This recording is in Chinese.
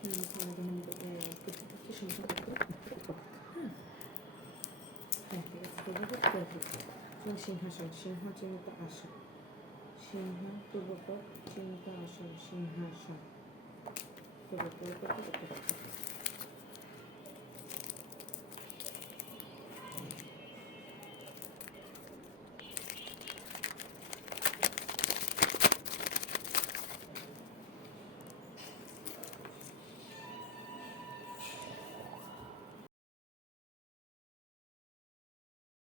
嗯，看那个那个，对，就什么什么多，哼，哎，这个多不靠谱，心狠手心狠，真的大傻，心狠多不靠谱，真的大傻，心狠傻，多不靠谱，不靠谱。